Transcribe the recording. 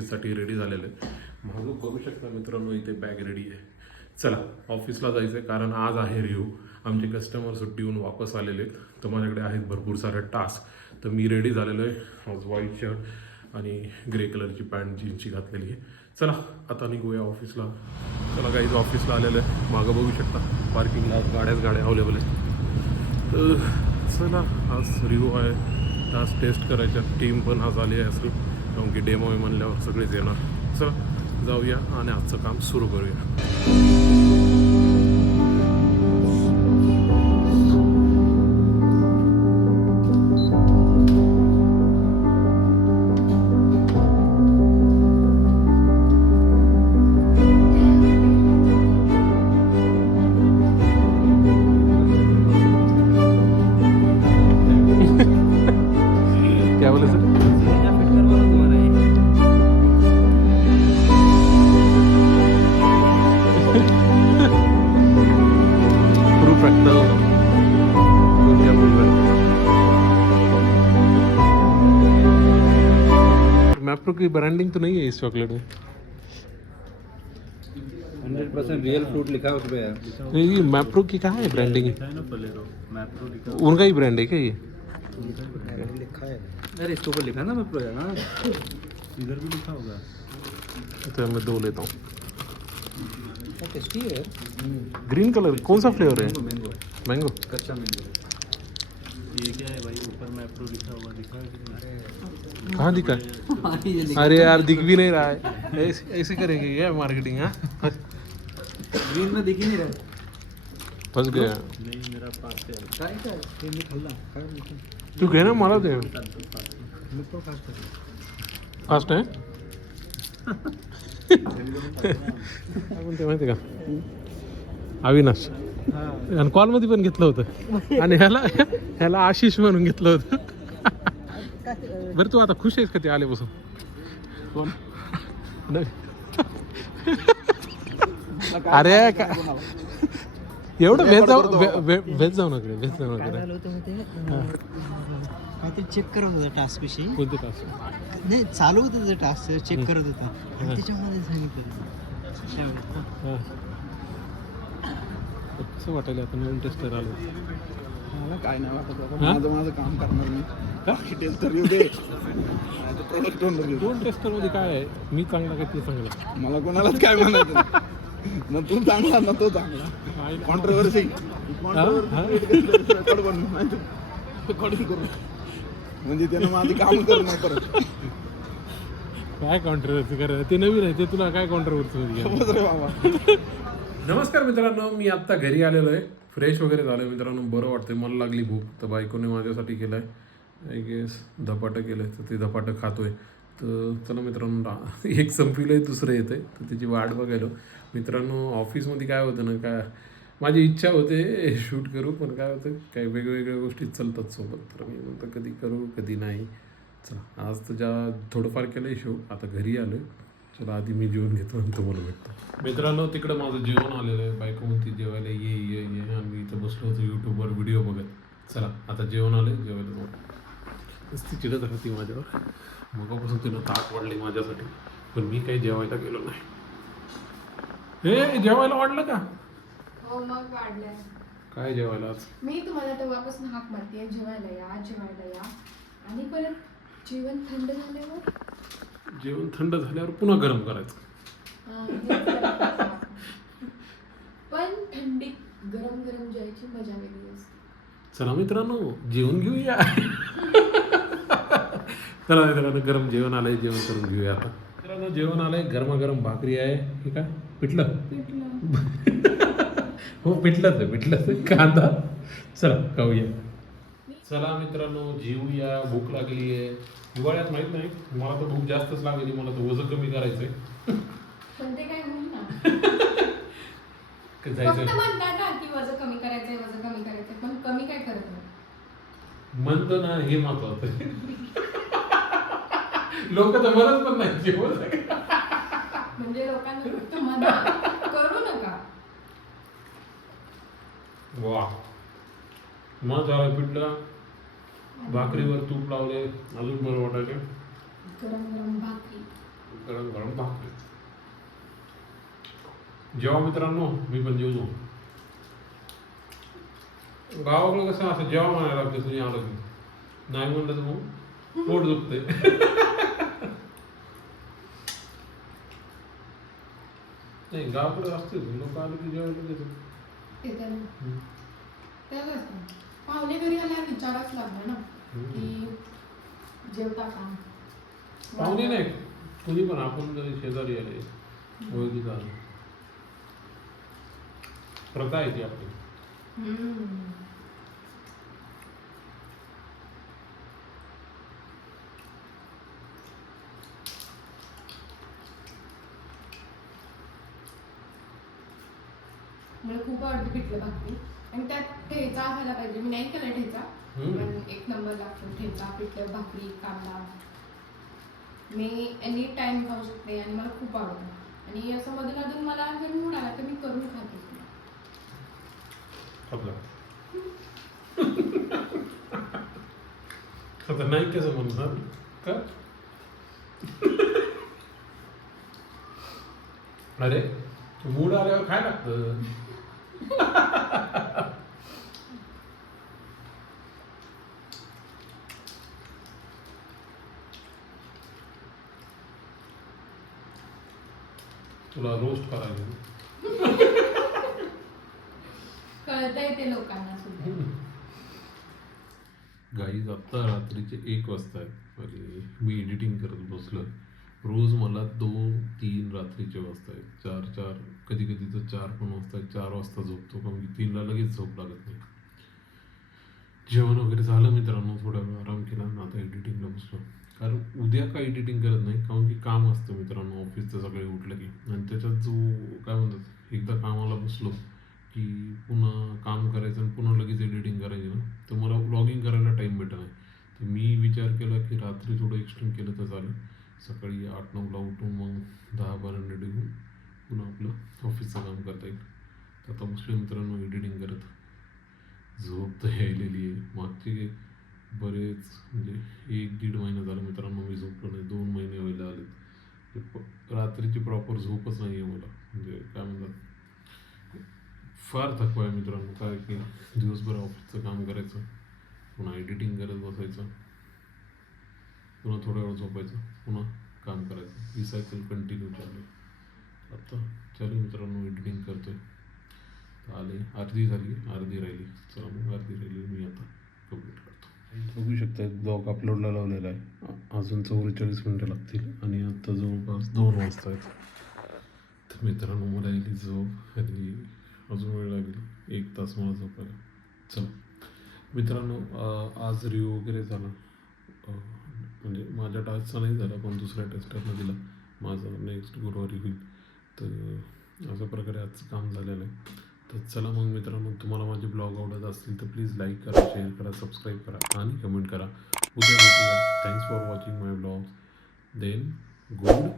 ऑफिससाठी ready झालेलं आहे. माझं बघू शकता मित्रांनो, इथे बॅग रेडी आहे. चला ऑफिसला जायचं आहे, कारण आज आहे रिव्ह्यू. आमचे कस्टमर सुट्टीहून वापस आलेले आहेत, तर माझ्याकडे आहेत भरपूर सारे टास्क. तर मी रेडी झालेलो आहे. आज व्हाईट शर्ट आणि ग्रे कलरची पॅन्ट जीन्सची घातलेली आहे. चला आता निघूया ऑफिसला. चला काहीच ऑफिसला आलेलं आहे. मागं बघू शकता पार्किंगला गाड्या अवेलेबल आहेत. तर चला आज रिव्ह्यू आहे, टास्क टेस्ट करायच्या. टीम पण आज आली आहे असेल, कारण की डेमो म्हणल्यावर सगळेच येणार. चला जाऊया आणि आजचं काम सुरू करूया. क्या बोले सर? प्रूफ रखता हूँ, क्या बोल रहा है? मैप्रो की ब्रांडिंग तो नहीं है इस चॉकलेट में? 100% रियल फ्रूट लिखा है उसपे यार। ये मैप्रो की कहाँ है ब्रांडिंग? मैप्रो लिखा उनका ही ब्रांड है क्या ये? लिखा है अरे इसके ऊपर लिखा ना मैप्रो यार। हाँ इधर भी लिखा होगा। तो मैं 2 लेता हूँ। टेस्टी है। ग्रीन कलर कौन सा फ्लेवर है? Mango mango. कच्चा मैंगो। ये क्या है भाई? ऊपर मैप्रो लिखा हुआ दिखा है? कहाँ दिखा है? अरे यार दिख भी नहीं रहा है। ऐसे करेंगे ये मार्केटिंग? हाँ ग्रीन में दिख ही नहीं रहा। फंस गया. नहीं मेरा पास है। काय काय हे मी खाल्ला काय तू घे ना, मला दे. मैप्रो फास्ट है। फास्ट आहे. काय म्हणते माहिती का अविनाश, आणि कॉलमध्ये पण घेतलं होतं, आणि ह्याला आशिष म्हणून घेतलं होतं. बरं तू आता खुश आहेस का ते आल्यापासून? कोण? अरे एवढं भेट जाऊ नका, भेट जाऊ नका. काहीतरी चेक करत होता टास्क विषयी. कोणते टास्क? नाही चालू होतं त्याचं टास्क चेक करत होता, आणि त्याच्यामध्ये सांगितलं कसं वाटायला आता नवीन टेस्टर आलं. मला काय नाही वाटत. माझं काम करणार मी. बाकी टेस्टर येऊ दे. प्रोडक्ट ओनर दोन टेस्टरमध्ये काय आहे, मी चांगला का ते चांगला? मला कोणालाच काय म्हणायचं ना. तू चांगला ना तो चांगला. कॉन्ट्रोवर्सी रेकॉर्डिंग करू म्हणजे त्यानं माझं काम करू नाही परत. काय कॉन्ट्रोवर्सी करायला? ते नवीन आहे, ते तुला काय कॉन्ट्रोवर्सी होती? रे बाबा. नमस्कार मित्रांनो, मी आत्ता घरी आलेलो आहे. फ्रेश वगैरे झालं आहे मित्रांनो. बरं वाटतं, मला लागली भूक. तर बायकोने माझ्यासाठी केलं आहे आय गेस धपाटं केलं आहे, तर ते धपाटं खातो आहे. तर चला मित्रांनो, एक संपलं आहे, दुसरं येतं आहे, तर त्याची वाट बघायलो. मित्रांनो ऑफिसमध्ये काय होतं ना, काय माझी इच्छा होते शूट करू, पण काय होतं काही वेगवेगळ्या गोष्टी चालतात सोबत. तर मी म्हणतो कधी करू कधी नाही. चला आज तर थोडंफार केलं आहे शूट. आता घरी आलो आहे. चला आधी मी जेवण घेतो आणि तुम्हाला भेटतो. मित्रांनो तिकडं माझं जेवण आलेलं आहे. बायको म्हणते जेवायला ये ये ये, आणि मी इथं बसलो होतो यूट्यूबवर व्हिडिओ बघत. चला आता जेवण आलं आहे, जेवायला जाऊ. नुसती चिडत राहते माझ्यावर. मगापासून तिनं ताक वाढली माझ्यासाठी, पण मी काही जेवायला गेलो नाही. हे जेवायला वाढलं का? हो मग वाढलंय. काय जेवायला आज? मी तुम्हाला तेव्हापासून हाक मारते जेवायला या जेवायला या, आणि परत जेवण थंड झाल्यावर जेवण थंड झाल्यावर पुन्हा गरम करायचं. पण थंडीत गरम गरम जेवायची मजा वेगळी असते. चला मित्रांनो जेवण घेऊया. चला मित्रांनो गरम जेवण आलंय, जेवण करून घेऊया आता. मित्रांनो जेवण आलंय, गरमागरम भाकरी आहे. हे काय पिठलं? हो पिठलंच आहे, पिठलंच आहे. कांदा. चला खाऊया. चला मित्रांनो जेवूया, भूक लागली आहे. हिवाळ्यात माहित नाही, मला तर भूक जास्तच लागली. मला तर वजन कमी करायचंय. पण ते काय होईल ना, जायचं फक्त म्हणतात ना की वजन कमी करायचंय, वजन कमी करायचंय, पण कमी काय करत नाही. म्हणतो ना, हे महत्वाचं आहे. लोक तर म्हणत पण नाही जेवण. म्हणजे लोकांना फक्त म्हणा, करू नका. वा मग झालं पिठलं, भाकरीवर तूप लावले, अजून बरं वाटायचं. गरम गरम भाकरी. गरम जेव्हा मित्रांनो मी पण जेवतो. गावाकडे कसं असं जेव्हा म्हणायला लागतं तुम्ही आलं की नाही म्हणलं तर मग पोट दुखते. नाही गावाकडे असते लोक आले की जेवायला देतात. ते त्याच असतं. पाहुणे घरी आल्यावर विचाराच लागणार ना की जेवता का. पाहुणे नाही कुणी पण आपण जरी शेजारी आले ओळखीचा आले प्रथा आहे ती आपली. मला खूप आवडते पिठलं भाकरी आणि त्यात ठेचा असायला पाहिजे. मी नाही केला ठेचा पण एक नंबर लागतो ठेचा पिठलं भाकरी कांदा. मी एनी टाइम खाऊ शकते आणि मला खूप आवडतं. आणि असं मधून अधून मला जर मूड आला तर मी करून खाते. आता नाही कसं म्हणणार का. अरे मूड आल्यावर काय लागतं. तुला रोस्ट करायचं कळतंय ते लोकांना सुद्धा. गाईज आत्ता रात्रीचे 1 वाजता आहेत आणि मी एडिटिंग करत बसलो. रोज मला 2-3 रात्रीचे वाजता आहेत. 4 कधी कधी तर 4 पण वाजता 4 वाजता झोपतो कारण की 3ला लगेच झोप लागत नाही. जेवण वगैरे झालं मित्रांनो, थोडा वेळ आराम केला आणि आता एडिटिंगला बसलो. कारण उद्या काय एडिटिंग करत नाही कारण की काम असतं मित्रांनो ऑफिसचं सगळे उठलं की. आणि त्याच्यात जो काय म्हणतात एकदा कामाला बसलो की पुन्हा काम करायचं आणि पुन्हा लगेच एडिटिंग करायची ना तर मला व्लॉगिंग करायला टाईम भेटत नाही. तर मी विचार केला की रात्री थोडं एक्सटेंड केलं तर चालेल. सकाळी 8-9ला उठून मग 10-12 निघून पुन्हा आपलं ऑफिसचं काम करता येईल. तर आता बसलो मित्रांनो एडिटिंग करत. झोप तर यायलेली आहे. मागचे बरेच म्हणजे 1-1.5 महिना झाला मित्रांनो मी झोपलो नाही. 2 महिने व्हायला आले. रात्रीची प्रॉपर झोपच नाही आहे मला. म्हणजे काय म्हणतात फार थकवा आहे मित्रांनो. काय की दिवसभर ऑफिसचं काम करायचं पुन्हा एडिटिंग करत बसायचं पुन्हा थोड्या वेळ झोपायचं पुन्हा काम करायचं. ही सायकल कंटिन्यू चालू आहे. आता चालू मित्रांनो एडिटिंग करतोय. आले अर्धी झाली अर्धी राहिली. चला मग अर्धी राहिली मी आता कंप्लीट करतो. बघू शकता ब्लॉग अपलोडला लावलेला आहे. अजून 44 मिनटं लागतील आणि आत्ता जवळपास 2 वाजता आहेत. तर मित्रांनो मला यायली झोप आणि अजून वेळ लागेल 1 तास मला झोपायला. चला मित्रांनो आज रिव्ह्यू वगैरे झाला. म्हणजे माझ्या टास्कचा नाही झाला पण दुसऱ्या टेस्टरला दिला. माझा नेक्स्ट गुरुवारी होईल. तर अशा प्रकारे आजचं काम झालेलं आहे. तर चला मग मित्रांनो तुम्हाला माझे ब्लॉग आवडत असतील तर प्लीज लाईक करा शेअर करा सबस्क्राईब करा आणि कमेंट करा. उद्या भेटूया. Thanks for watching my blog. Then good